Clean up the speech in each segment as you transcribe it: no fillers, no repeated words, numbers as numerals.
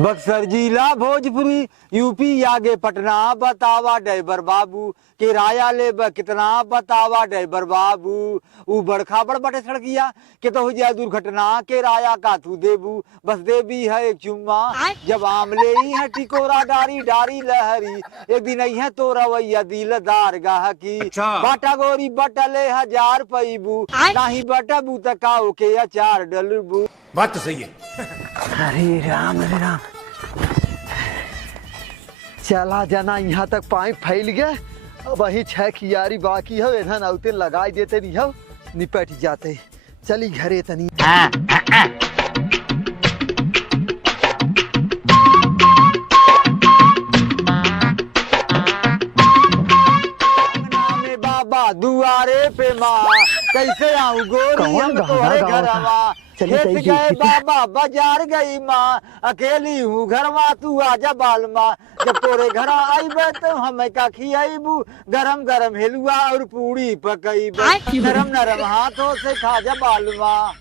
बक्सर जिला भोजपुरी यूपी आगे पटना बतावा ड्राइवर बाबू किराया ले कितना बतावा ड्राइवर बाबू ऊ बड़खा बड़ बटे सड़किया के तो हो जाए दुर्घटना किराया का तू देबू बस देवी है एक चुम्मा जब आम ले ही है टिकोरा डारी डारी लहरी एक दिन आई है तो रवैया दिलदार गाह की बाटा गोरी बटले 1000 पैबू नाही बटबू तकाओ के अचार डलबू। बात तो सही है। अरे राम चला जाना यहाँ तक पाइप फैल गया अब वही 6 कियारी बाकी है इधर औते लगाई देते नहीं हो निपट जाते चली घरे तनी। बाबा दुआरे पे माँ कैसे आऊँ गोरी हम तोरे घरवा खेत गए बाबा बाजार गई माँ अकेली हूँ घर माँ तू आजा बाल माँ जब तोरे घर आई तो हमें का खियाबू गरम गरम हेलुआ और पूड़ी पकई नरम नरम हाथों से खाजा बाल माँ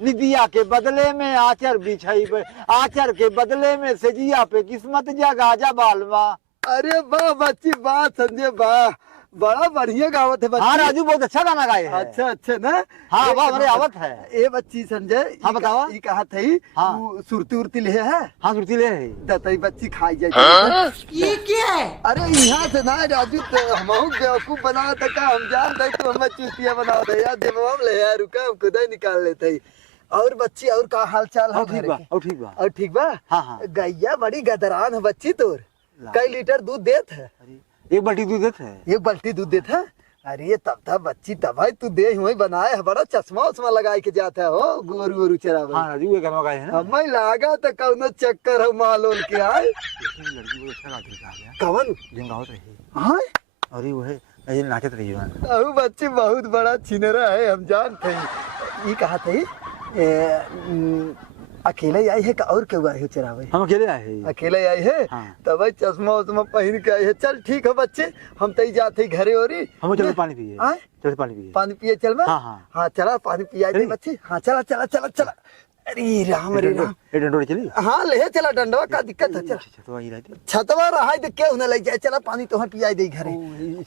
निदिया के बदले में आचर बिछाई आचर के बदले में सेजिया पे किस्मत जगाजा बाल माँ। अरे वाह बच्ची वाह संजय वाह बड़ा बढ़िया गावत है बच्ची। हाँ राजू बहुत अच्छा गाना गाए है। अच्छा अच्छा ना हाँ वाह मेरे आवत है। ए बच्ची संजय हाँ बताओ ये कहा थी हाँ सुरती उर्ती ले है। हाँ सुरती ले है दतई बच्ची खाई जाए ये क्या है? अरे यहाँ से ना राजू हम बेवकूफ बना था हम जान दे तो हम चुतिया बना दे यार देव ले यार रुका हम खुद ही निकाल लेते और बच्ची और का हाल चाल है? ठीक बा हाँ गैया बड़ी गदरान है बच्ची तोर कई लीटर दूध देत है? 1 बाल्टी दूध देता है। 1 बाल्टी दूध देता है? अरे तब था बच्ची तब तू दे हुई बनाए है बड़ा चश्मा उस्मा लगाई के जाता हो गोरू गोरू चरावे। हाँ राजू ये गाना गाए है ना हमें लागा तो कौनो चक्कर है मालोल के आए लड़की को अच्छा गाती है कौन जिंगावत रही हाँ और वो है ये नाचत रही है। अहू बच्ची बहुत बड़ा छिनरा है हम जानते हैं। ये कहा थे अकेले आई है का और क्यों आए हो चरावे? हम अकेले आए हैं। अकेले आई है हाँ। तब चश्मा उस्मा पहन के आई है। चल ठीक है बच्चे हम तई जाते घरे और हम चलो पानी पिए चलो पानी पिए चल हाँ हाँ हाँ चला पानी पिया दे बच्चे। हाँ चला चला चला चला अरे राम डंडोरे चली हाँ ले चला डंडवा का दिक्कत है चला छतवा रहा तो क्या होने लग जाए चला पानी तो पिया दे घरे।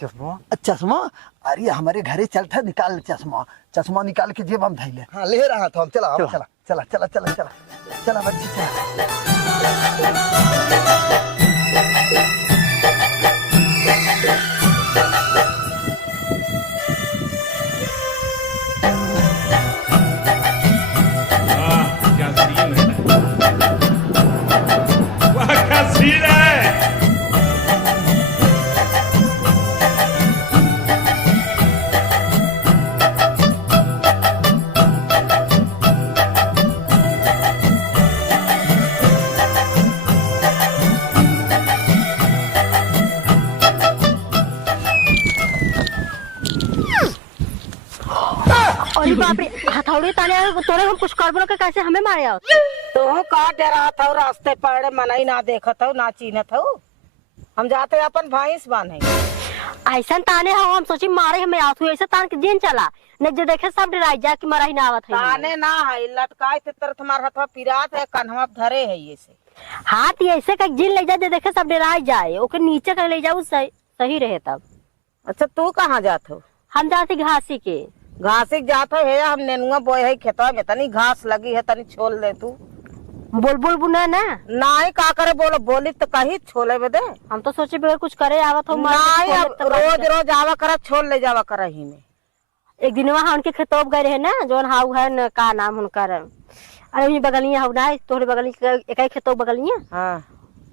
चश्मा चश्मा अरे हमारे घरे चलता निकाल चश्मा निकाल के जेब हम धैले। हाँ ले रहा था हम चला चला चला चला चला चला चला बच्ची बाप रे हथौड़ी ताने तोरे हम कुछ करबो के कैसे हमें मारे आओ तो का डरा था रास्ते पर मनाई ना देखत हो ना चीनत हो हम जाते अपन भैंस बांधे ऐसा ताने हो हम सोची मारे हमें आत हुए ऐसा तान के दिन चला ने जो देखे सब डराई जा कि मराई ना आवत है ताने ना है लटकाए ते तरफ मार हथवा पिरात है कन्हवा धरे है ये से हाथ ऐसे का जिन ले जा दे देखे सब डराई जाए ओके नीचे का ले जाऊ सही रहे तब। अच्छा तू कहाँ जात हो? हम जाते घासी के घासी जात है हम नेनुआ बोए है खेतवा में तनी घास लगी है तनी छोल दे तू बोल बुना ना नहीं का करे बोलो बोली तो कही छोले बे दे हम तो सोचे बगैर कुछ करे आवत हो नहीं अब रोज रोज आवा करा छोल ले जावा करा ही में एक दिन वहाँ उनके खेतोब गए रहे ना जोन हाउ है न का नाम उनका अरे बगलिया हाउ ना तोहरे बगली एक ही खेतोब बगलिया हाँ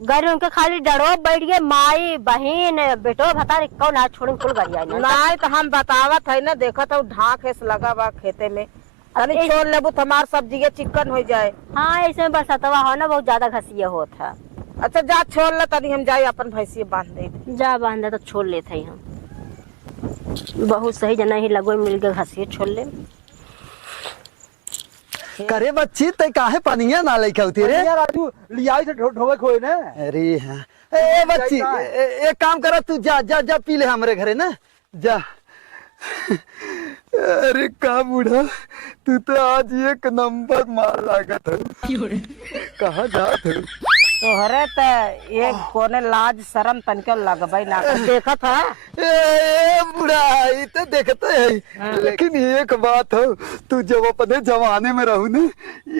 गए उनके खाली डरो बैठ गए माई बहन बेटो भता कौन आज छोड़ कुल गरिया नहीं तो हम बतावत है ना देखत हो ढाक लगा बा खेते में अरे छोड़ लेबू हमार सब्जी चिकन हो जाए। हाँ ऐसे बरसातवा हो ना बहुत ज्यादा घसिया होता है। अच्छा जा छोड़ ले तनी हम जाए अपन भैंसी बांध दे जा बांध तो छोड़ लेते हम बहुत सही जना ही लगो मिल गए घसिए छोड़ ले करे बच्ची ते काहे पनिया ना लेके आउती रे राजू लियाई से ढोवे खोए ना। अरे हां ए बच्ची एक काम कर तू जा जा जा पी ले हमरे घरे ना जा अरे का बूढ़ा, तू तो आज एक नंबर मार लागत है। कहाँ जात है? तोहरे त एक कोने लाज शरम तनके लगबई ना देखत है। ए बूढ़ा ये तो देखते है, लेकिन एक बात हो, तू जब अपने जमाने में रहू ने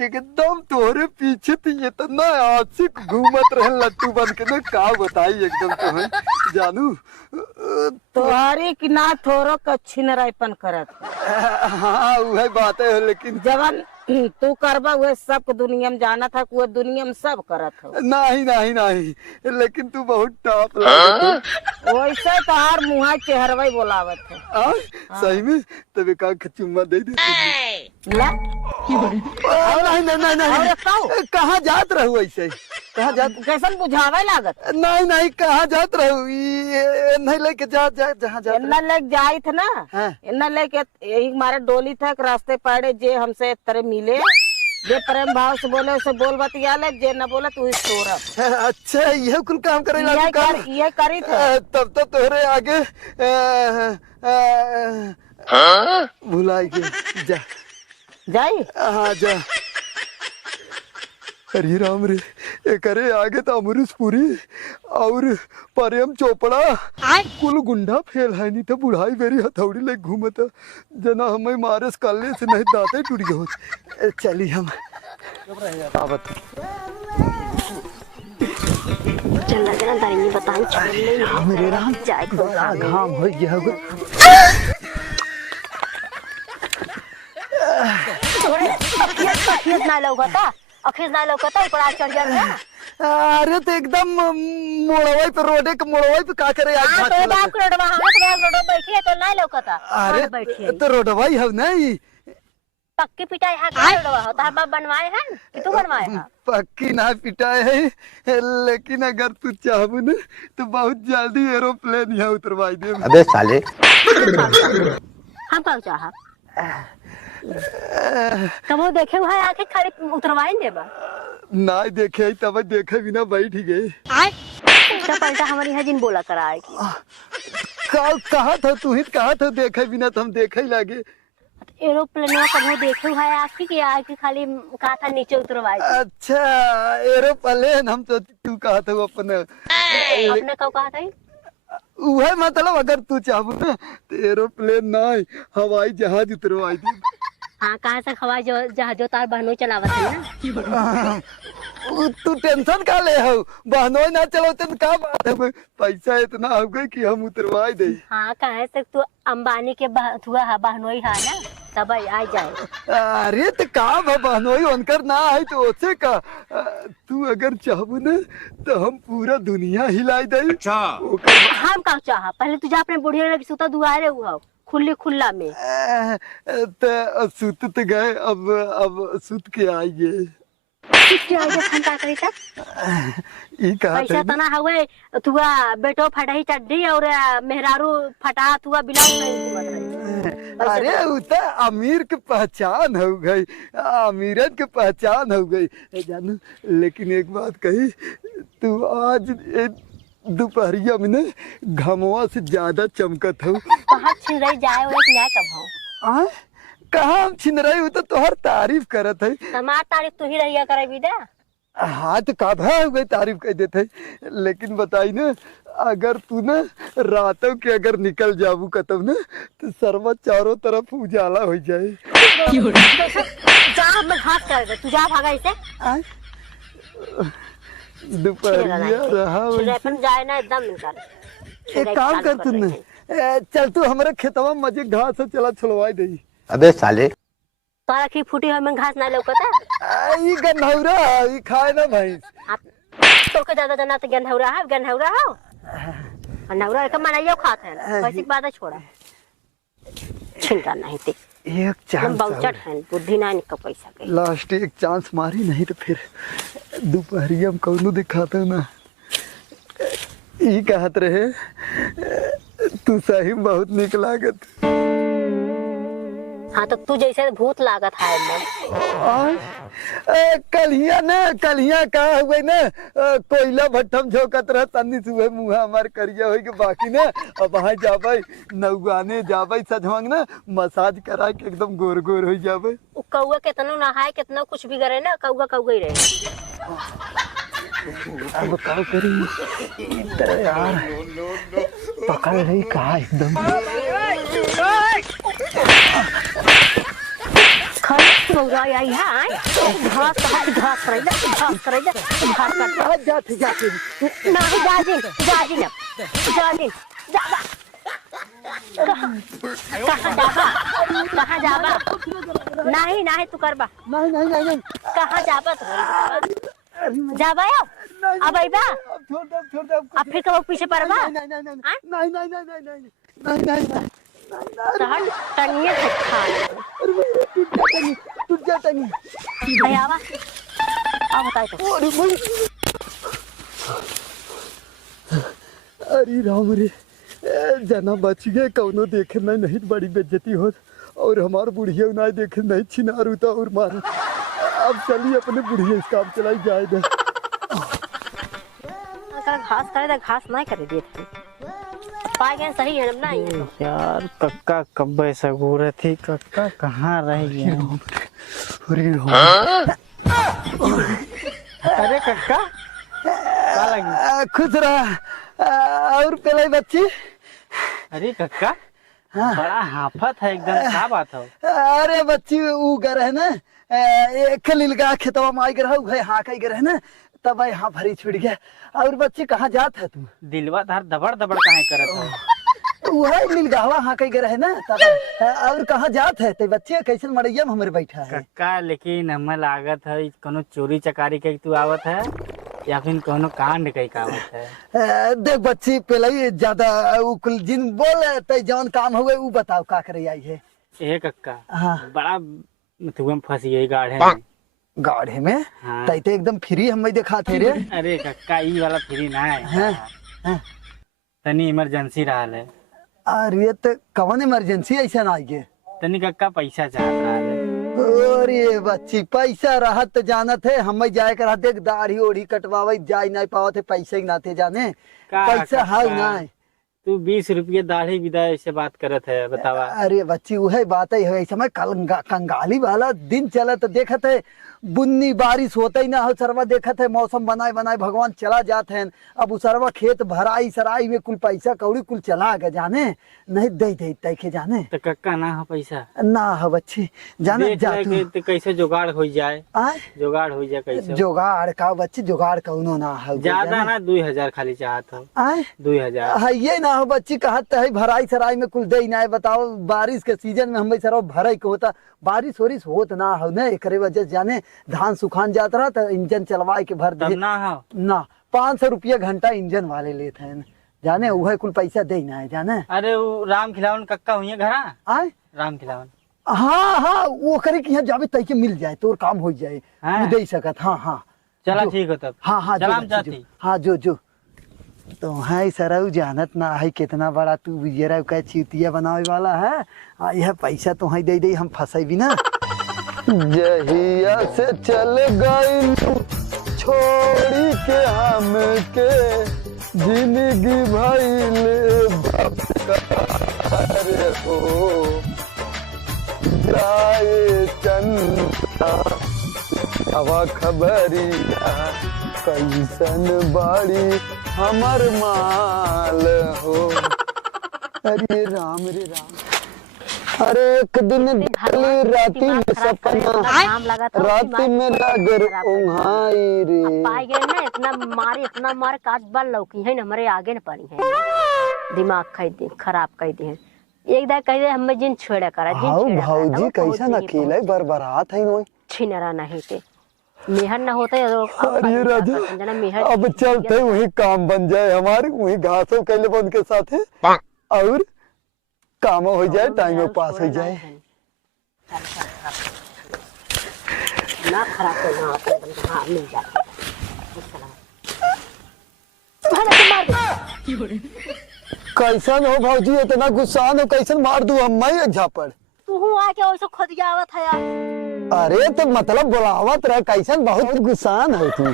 एकदम तोहरे पीछे तो इतना आशिक घूमत रहे लट्टू बन के ना, का बताई एकदम तुम्हें जानू। तोहरी कि ना थोरो कच्छी नराइपन करत। हाँ वह बात है, लेकिन जवन तू करबा वह सब दुनिया में जाना था, वो दुनिया में सब करत हो। नहीं नहीं नहीं, लेकिन तू बहुत टॉप लागत है। वैसे तोहार मुँह चेहरवा बोलावत है। सही में तबे का चुम्मा दे दे। ला नहीं नहीं नहीं, कहाँ जात रहू ऐसे? कहाँ जात? कैसन बुझावे लागत? नहीं नहीं, कहाँ जात रहू? ये नहीं लेके जा जा जहाँ जा। इन्ना लेके जाई थे ना, हाँ। इन्ना लेके यही हमारे डोली था रास्ते पड़े, जे हमसे तरह मिले, जे प्रेम भाव से बोले उसे बोल बतिया ले, जे न बोले तू तोरा। अच्छा यह कुल काम करे ये करी थे। तब तो तोहरे आगे भुलाई के जा जाई। हाँ जा। अरे राम रे, करे आगे तो अमरीश पुरी और प्रेम चोपड़ा कुल गुंडा फेल है, नहीं तो बुढ़ाई बेरी हथौड़ी ले घूमत जना हमें मारे कल्ले से नहीं दाते टूट गए। चली हम आवत चल जना दाई बताई चल नहीं मेरे राम जाए घाम हो गया होगा। अखियत ना लौकता, अखियत ना लौकता ऊपर चढ़ जा। अरे तो एकदम मोड़वाई पे, रोडे के मोड़वाई पे का करे आज हां तो बाप रोडवा, हम तो रोड बैठी है तो ना लौकता। अरे बैठी तो रोडवाई है नहीं, पक्की पिटाई है का रोडवा हो? तार बाप बनवाए हैं कि तू बनवाए है? पक्की ना पिटाए है, लेकिन अगर तू चाहबू ना तो बहुत जल्दी एरोप्लेन यहाँ उतरवाई दे। अबे साले हम का चाहा कबो देखे हुआ है आके खाली उतरवाए देबा ना देखे तब देखे बिना बैठ गए। तो पलटा हमारी है जिन बोला करा है कहा था तू ही, कहा था देखे बिना तो हम देखे ही लगे। एरोप्लेन में कबो देखे हुआ है आके कि आके खाली कहा था नीचे उतरवाए। अच्छा एरोप्लेन, हम तो तू कहा था अपने कब कहा था? वह मतलब अगर तू चाहबू ना तो एरोप्लेन ना हवाई जहाज उतरवाई दी। हाँ कहाँ से हवाई जहाजो तार बहनों चलावत है ना। तू टेंशन का ले हो, बहनों ना चलोते तो का बात है, पैसा इतना हो गए कि हम उतरवाई दे। हाँ कहाँ से तू अंबानी के बहनों है ना, तब आ जाए। अरे तो का बहनों उनकर ना है तो उसे का, तू अगर चाहबू ना तो हम पूरा दुनिया हिलाई दे। अच्छा हम का चाह पहले तुझे अपने बुढ़िया लगी सुता दुआरे हुआ खुला में तो सुत तो गए, अब सुत के आइए। पैसा तना हुए तुआ बेटो फटाही चड्डी और मेहरारू फटा तुआ बिलाऊ नहीं। अरे वो तो अमीर की पहचान हो गई, अमीरत की पहचान हो गई जानू। लेकिन एक बात कही, तू आज दोपहरिया में ना घमवा से ज्यादा चमकत हो। कहाँ छिन रही जाए वो कब हो? कहाँ हम छिन रही हो, तो तोहर तारीफ करत है। हमार तारीफ तू ही रहिया करे विदा। हाँ तो काधा हो गई तारीफ कह देते, लेकिन बताई ना अगर तू ना रातों के अगर निकल जाबू कतब ना तो सर्वा चारों तरफ उजाला हो जाए। जा मैं घास कर दे, तू जा भागा इसे। दोपहरिया रहा अपन जाए ना एकदम निकल। एक काम कर तू ना, चल तू हमारे खेतवा में मजे घास से चला छुड़वाई दे। अबे साले तारा की फूटी हुई में घास ना लौकता। ई गन्हौरा ई खाए ना भाई। तो के ज्यादा जना तो गन्हौरा है, गन्हौरा हो गन्हौरा के मनाइयो खाते हैं, कैसी बात है छोड़ा। चिंता नहीं थी, एक चांस बहुचट है, बुद्धि ना निक पैसा के लास्ट एक चांस मारी, नहीं तो फिर दोपहरिया में कौनो दिखाता ना। ई कहत रहे तू सही बहुत निक लागत। हाँ तो तू जैसे भूत लागत है एकदम। कलिया कहा हुए ना कोयला भट्टम झोंकत रह तन्नी सुबह मुँह हमार करिया हो के बाकी ना अब वहाँ जाबे नौगाने जाबे सजवांग ना मसाज करा के एकदम गोर गोर हो जाबे। उ कौआ कितना नहाए कितना कुछ भी करे ना कौआ कौआ ही रहे। अब क्या करी तेरे यार पकड़ रही कहा एकदम खा बौरा आई है घास घास करे घास करे घास कर जाते जाते नहीं जाजी ना जाबा कहाँ जाबा नहीं तू करबा नहीं कहाँ जाबा तो जाबा अब आइबा छोड़ दे अब फिर कब पीछे पड़बा नहीं टंगिए से खा टूट जाता नहीं आवा अब बताए तो अरे राम रे जना बच गए कौनो देखे नहीं बड़ी बेइज्जती हो और हमार बुढ़िया ना देखे नहीं छिनार उता और मार। अब चलिए अपने बुढ़िया इस काम चलाई जाए दे। घास करे तो घास नहीं करे देते पाए गए सही है ना यार कक्का कब ऐसा घूरे थी कक्का कहाँ रह गया। अरे राम अरे कक्का क्या लगी खुश रहा और पहले बच्ची। अरे कक्का हाँ। बड़ा हाफत है एकदम क्या बात है। अरे बच्ची वो गर है ना एक लीलगा खेतवा में आई गर है हाँ कई गर है ना तब यहाँ भरी छुट गया। और बच्ची कहाँ जात है तू दिलवा धार दबड़ दबड़ काहे करत है। वही लीलगावा हाँ कई गर है ना तब और कहाँ जात है ते बच्चे कैसे मड़ैया में हमारे बैठा है। कक्का लेकिन हमें लागत है कोनो चोरी चकारी के तू आवत है या फिर कोनो कांड कई का आवत है। देख बच्ची पहले ही ज्यादा कुल जिन बोल ते जौन काम हुए वो बताओ का करे आई है। ए कक्का हाँ बड़ा तुम फंस गई गाढ़े में। गाढ़े में हाँ। तई ते एकदम फ्री हम दिखा थे रे। अरे कक्का ई वाला फ्री ना है हाँ, हाँ। तनी इमरजेंसी रहा है। अरे तो कौन इमरजेंसी ऐसा ना आई है। तनी कक्का पैसा चाह रहा है। अरे बच्ची पैसा रहा तो जानत है हम जाए कर देख दाढ़ी ओढ़ी कटवावे जाए नहीं पावत है पैसे ही नाते जाने का पैसा है कक्का? ना। तू 20 रुपये दाढ़ी विदाई से बात करत है बतावा। अरे बच्ची वही बात है इस समय कंगाली वाला दिन चला तो देखत है बुन्नी बारिश होता ही ना हो सरवा देखत है मौसम बनाए बनाए भगवान चला जाते हैं। अब उस सरवा खेत भराई सराई में कुल पैसा कौड़ी कुल चला गए जाने नहीं दे तैके जाने तो कक्का ना हो पैसा ना हो बच्ची जाने देख जा ले तू। के तो कैसे जुगाड़ हो जाए। आय जुगाड़ हो जाए कैसे जुगाड़ का बच्ची जुगाड़ कौनो ना हो ज्यादा ना 2000 खाली चाहत हो। आय 2000 हाँ ये ना हो बच्ची कहत है भराई सराई में कुल दे ना बताओ बारिश के सीजन में हम सर भराई को होता बारिश वारिश होत ना हो ना एक वजह से जाने धान सुखान जाता रहा तो इंजन चलवाए के भर तब दे ना हो ना 500 रुपया घंटा इंजन वाले लेते हैं जाने वह कुल पैसा दे ना है जाने। अरे वो राम खिलावन कक्का हुई घरा आय राम खिलावन हाँ वो करे कि यहाँ जावे तय के मिल जाए तो काम हो जाए हाँ। वो दे सकत। हाँ हाँ चला जो। ठीक हो तब हाँ जो सलाम बच्ची, चाची। जो। हाँ जो तो है सरऊ जानत ना है कितना बड़ा तू बिजरा का चितिया बनावे वाला है। यह पैसा तो है दे हम फंसे भी ना। जहिया से चल गई छोड़ी के हम के जिंदगी भइल हो जाए चंदा हवा खबरिया कैसन बाड़ी हमर माल हो। अरे राम रे राम अरे एक दिन राती में सपना राती में लगर उंघाई रे पाए गए ना इतना मार काट बल लौकी है हमारे आगे न पड़ी है दिमाग खराब कर दी है एक दा कह दे हमें जिन छेड़ा करा जिन भौजी कैसा अकेले बरबरात है नोई छिनरा नहीं थे मेहर न होते अरे राजा अब चलते वही काम बन जाए हमारे वही घासों कैले बन के साथ है और काम हो जाए टाइम पास हो जाए। ना खराब करना हाँ मिल जाता कैसन हो भौजी इतना गुस्सा हो कैसन मार दू हम एक झापड़ तू तू आके वैसे खोदियावत है यार। अरे तो मतलब बुलावत रहे कैसन बहुत गुस्सान है तू।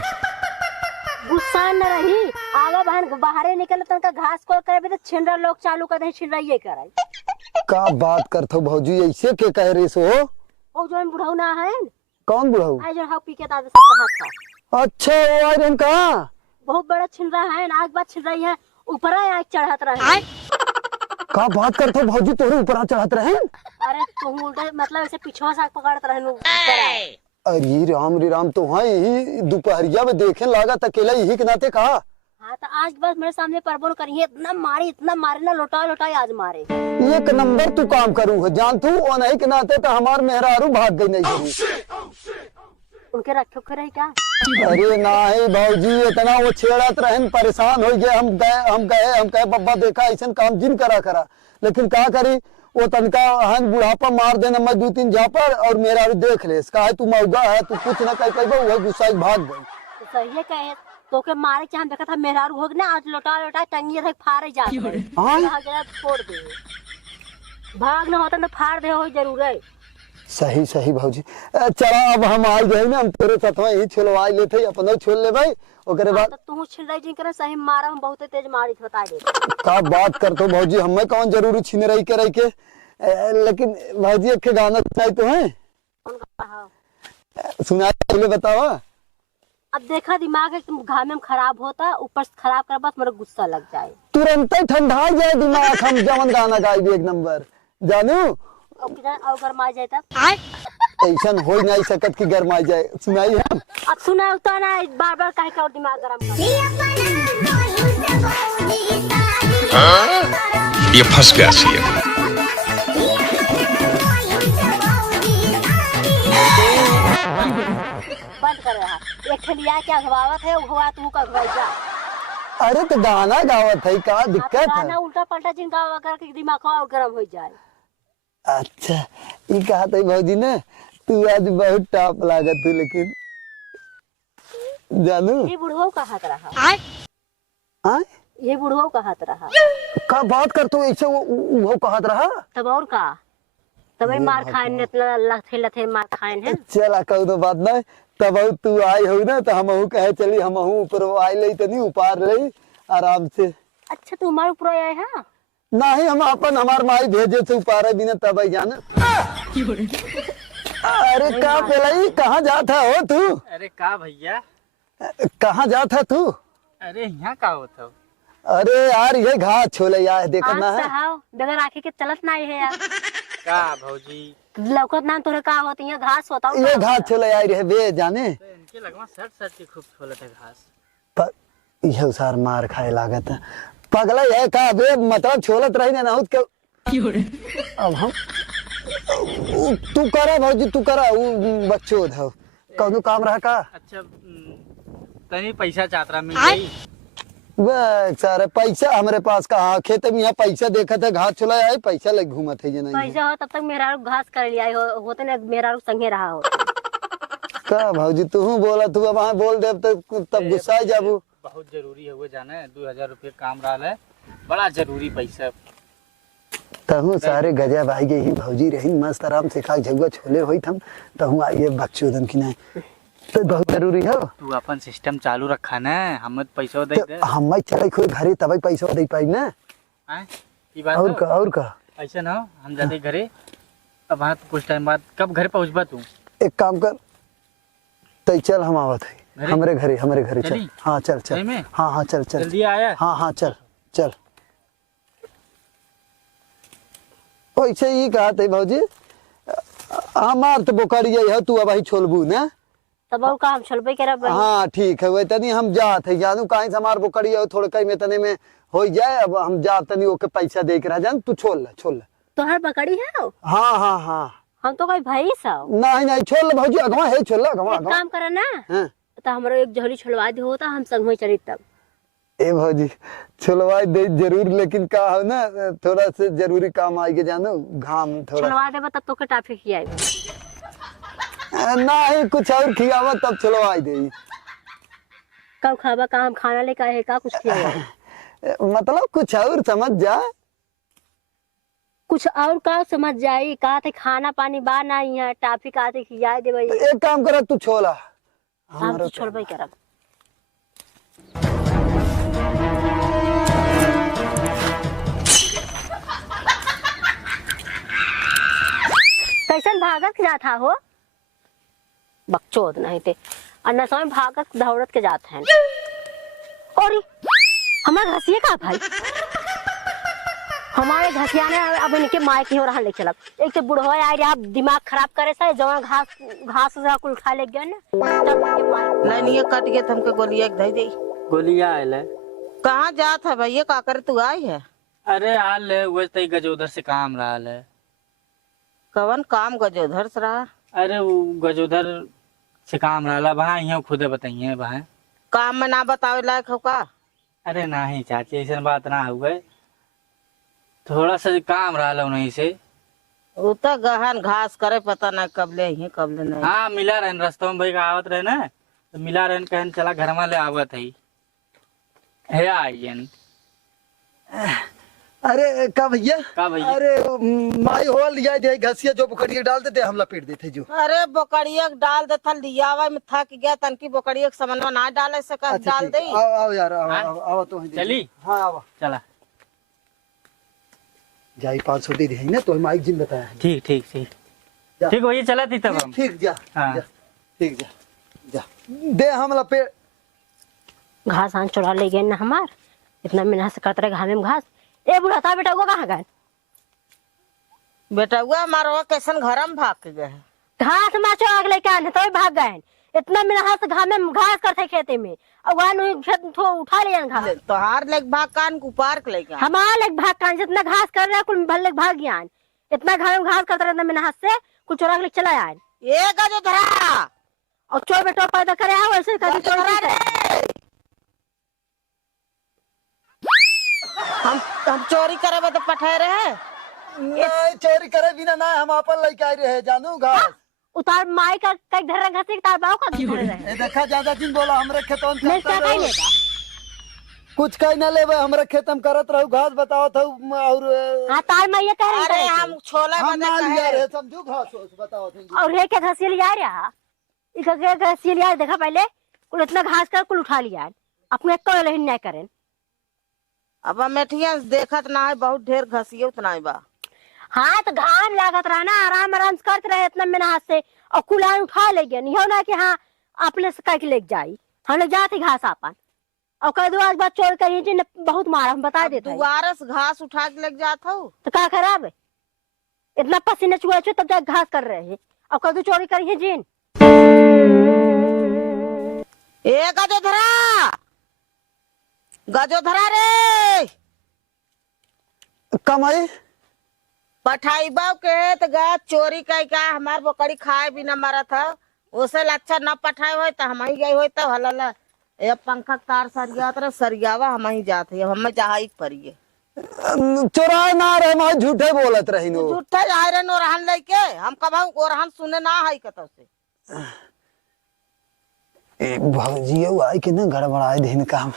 गुस्सा न रही आवा बहन बाहरे निकल तनका घास को करे तो छिंडा लोग चालू कर दे छिंडा ये करे। का बात करथो भौजी ऐसे के कह रही सो? ओ जो बुढ़ऊ ना है कौन बुढ़ऊ? आई जो पी के दादा सब कहा था। अच्छा वो आयरन का बहुत बड़ा छिंडा है ना आग बात छिड़ रही है ऊपर आग चढ़त रहे। का बात करथो भौजी तोरे ऊपर चढ़त रहे? अरे तुम उल्टा मतलब ऐसे पीछवा से पकड़त रहे। अरे राम रे राम तो हाँ यही दोपहरिया में देखे लगा अकेला यही के नाते कहा। हाँ तो आज बस मेरे सामने परबोन करिए इतना मारे ना लोटा लोटा आज मारे। एक नंबर तू काम करू है जान तू और नहीं के नाते तो हमार मेहरारू भाग गई नहीं करू। उनके रखे करे क्या? अरे नहीं भौजी इतना वो छेड़त रहन परेशान हो गए हम गए बब्बा देखा ऐसा काम जिन करा लेकिन क्या करी वो तनका हन बुढ़ापा मार देना मैं 2-3 झापर और मेरा देख ले कहा तू मौगा है तू कुछ ना कह वही गुस्सा भाग गई। तो सही है कहे तो के मारे के हम देखा था मेहरारू हो ना आज लोटा लोटा टंगी थे फाड़े जाते छोड़ दे भाग न होता ना फाड़ दे हो जरूर है। सही भौजी चला अब हम आ गए ना हम तेरे साथ ही छिलवा लेते अपना छोड़ ले भाई ओकरे बाद तू छिलई जिन करे सही मारा हम बहुत तेज मारी बता दे। का बात करतो भौजी हमें कौन जरूरी छीन रही के लेकिन भौजी एक गाना सुनाई तो है सुना पहले बतावा। अब देखा दिमाग एकदम घाम में खराब होता ऊपर से खराब कर बस मेरा गुस्सा लग जाए तुरंत ही ठंडा जाए दिमाग हम जवन गाना गाई एक नंबर जानू और गरमा जाए तब ऐसा हो नहीं सकत कि गरमाई जाए सुनाई हम अब सुना उतना ना बार बार कहे का दिमाग गरम ये फंस गया सी बंद कर रहा एक ठलिया क्या घवावत है हुआ तू का घवाई जा। अरे तो गाना गावत है का दिक्कत है गाना उल्टा पलटा जिन गावा करके दिमाग और गरम हो जाए। अच्छा ये कहा था भौजी ने तू आज बहुत टॉप लागत तू लेकिन जानू ये बुढ़ऊ का हाथ रहा हाँ ये बुढ़ऊ का हाथ रहा का बात कर तो ऐसे वो कहत रहा तब और का तब मार खाए ने लथे लथे मार खाए हैं। चला कहू तो बात नहीं तब तू आई हो ना तो हम कहे चली हम ऊपर आई ले तो नहीं उपार ले आराम से। अच्छा तू हमारे ऊपर आया है नहीं हम अपन हमार माई भेजे थे उपारे बिना तब जाना। अरे का पेलाई कहाँ जाता हो तू? अरे का भैया कहाँ जाता तू? अरे यहाँ का होता? अरे यार ये घास छोले यार देखना है बगैर आंखें के चलत नहीं है यार का भौजी लौकत ना तोरे का होती है घास होता ये घास छोले यार है बे जाने तो इनके लगवा सट के खूब छोलत है घास पर ये सार मार खाए लागत है पगला है का बे मतलब छोलत रही ना के अब हम तू करा भौजी तू करा वो बच्चों धो कौनो काम रहा का? अच्छा तनी पैसा चातरा मिल गई सारे पैसा हमारे पास कहा खेत में यहाँ पैसा देखा था घास चला है पैसा लग घूमत है नहीं पैसा हो तब तक मेरा घास कर लिया होते ना मेरा संगे रहा हो का भौजी तू बोला तू अब वहाँ बोल दे तब गुस्सा आ जाबू। बहुत जरूरी है वो जाना है 2000 रुपये काम रहा है बड़ा जरूरी पैसा तहु सारे गजा भाई के ही भौजी रही मस्त आराम से खा झगुआ छोले हुई थम तहु आइए बच्चों की नहीं तो बहुत जरूरी है तू अपन सिस्टम चालू रखा ना हम पैसा दे दे हम चले कोई घरे तब पैसा दे पाई ना ये बात और का ऐसा ना हम जाते घरे अब वहाँ कुछ टाइम बाद कब घर पहुँचबा तू? एक काम कर तो चल हम आवत है हमारे घरे चल हाँ चल हाँ चल जल्दी आया हाँ चल वैसे ही कहा थे भौजी हमार तो बोकरी है तू अब छोलबू ना तब और का हम छोलबे करे हाँ ठीक है वही तनी हम जात है जानू कहीं से हमार बोकरी है थोड़े कहीं में तने में हो जाए अब हम जात तनी ओके पैसा दे के रह जान तू छोल ले तो हर बकरी है हाँ हम तो कोई भाई सब नहीं छोल ले भौजी अगवा है छोल अगवा एक काम करे ना तो हमारा एक झोली छोलवा दे होता हम संग में चली तब ए भौजी छोलवा दे जरूर लेकिन का हो ना थोड़ा से जरूरी काम आई के जानो घाम थोड़ा छोलवा दे तब तो के टाफी खियाई नहीं कुछ और खियावा तब छोलवा दे कब खाबा का हम खाना लेकर आए का कुछ खियावा मतलब कुछ और समझ जा कुछ और का समझ जाई का थे खाना पानी बा ना यहाँ टाफी का थे खियाए देबे तो एक काम कर तू छोला हम तो छोड़बे करब। कैसन भागत के जाता हो बकचोद नहीं थे और नशा में भागत दौड़त के जाते हैं और हमारे घसिए का भाई हमारे घसिया ने अब इनके माय की हो रहा ले चलब एक तो बुढ़वा आए रे आप दिमाग खराब करे से जवन घास घास से कुल उठा ले गया ना तब इनके माय नहीं कट गया तुमके गोलियां एक दे दे। गोलियां आयल है। कहाँ जात है भैया का करे तू आई है? अरे हाल है वो तई गजोधर से काम रहा है। कवन काम गजोधर से रहा? अरे वो गजोधर से काम रहा वहाँ यहाँ खुदे बताइए वहाँ काम में ना बतावे लायक हो का? अरे नहीं चाची ऐसा बात ना हुए थोड़ा सा काम रहा उन्हीं से। वो तो गहन घास करे पता नहीं कब ले ही कब ले नहीं। हाँ मिला रहे रास्ते में भाई का आवत रहे ना तो मिला रहे कहन चला घर में ले आवत है आइयन। अरे का भैया का भैया? अरे माई हो लिया दे घसिया जो पकड़िए डाल देते हम लपेट देते जो। अरे बोकड़िया डाल दे थल दियावा में थक गया तनकी बोकड़िया के समन्वय ना डाले से कर अच्छा, डाल ठीक। दे। आओ आओ यार आओ हाँ? आओ आओ तो चली? हाँ आओ चला जाई 500 दे दे ना तो माइक जिन बताया है। ठीक ठीक ठीक जा। ठीक वही चला थी तब हम। ठीक जा हाँ। जा, ठीक जा जा दे हम लपेट घास आन चुरा ले गए ना हमार इतना मेहनत से करते रहे घामे में घास ए बुढ़ाता बेटा वो कहाँ गए बेटा हुआ मारो कैसन घर में भाग के गए घास माचो आग लेके आने तो भाग गए इतना मेहनत से घामे में घास करते खेते में और वहाँ नहीं खेत थो उठा लिया घास तो हार लेग भाग कान को पार के लेके हमारा लेग भाग कान जितना घास कर रहे कुल भल लेग भाग गया इतना घामे में घास करते रहता मेहनत से कुछ चोरा के लेके चला आए ये गजो धरा और चोर बेटा पैदा करे आओ ऐसे कभी चोर हम चोरी करे तो पठेरे है नहीं चोरी करे बिना ना हम अपन लेके आए रहे जानू घास उतार माई का कई धर रंग घसी तार बाव का धर रहे ए देखा ज्यादा दिन बोला हमरे खेतन नहीं क्या कहीं लेगा कुछ कहीं ना लेबे हमरे खेत में करत रहू घास बताओ था और हाँ तार मैं ये कह अरे रही हम छोले हम बने ना लिया कहे रहे समझू घास बताओ थे और ये क्या घसी लिया रहा इका क्या घसी लिया देखा पहले कुल इतना घास कर कुल उठा लिया अपने एक को लेहिन नहीं करें अब मेठिया देखत ना है बहुत ढेर घसिए उतना ही बा हाँ तो घाम लागत रहा ना आराम आराम से करते रहे इतना मेहनत से और कुलान उठा ले गया नहीं हो ना कि हाँ अपने से कह लेके जाई हम लोग जाते घास आपन और कह दो आज बात चोर करिए जी बहुत मारा हम बता देते दोबारा से घास उठा के लग जात हो तो क्या खराब है इतना पसीने चुआ तब जाके घास कर रहे हैं और कह दो चोरी करिए जीन ए गजो धरा रे कमाई पठाई बाव के तो गा चोरी कई का हमार बकरी खाए भी न मरा था उसे अच्छा न पठाए हो तो हम ही गई हो तो हला ये पंखा तार सरिया तरह सरियावा हम ही जाते हैं हम जहाँ परिए चोराए ना रहे मैं झूठे बोलत रही नो झूठे जाए रे नोरहन लेके हम कब ओरहन सुने ना है कतो से ए भौजी आई के ना गड़बड़ाए दिन काम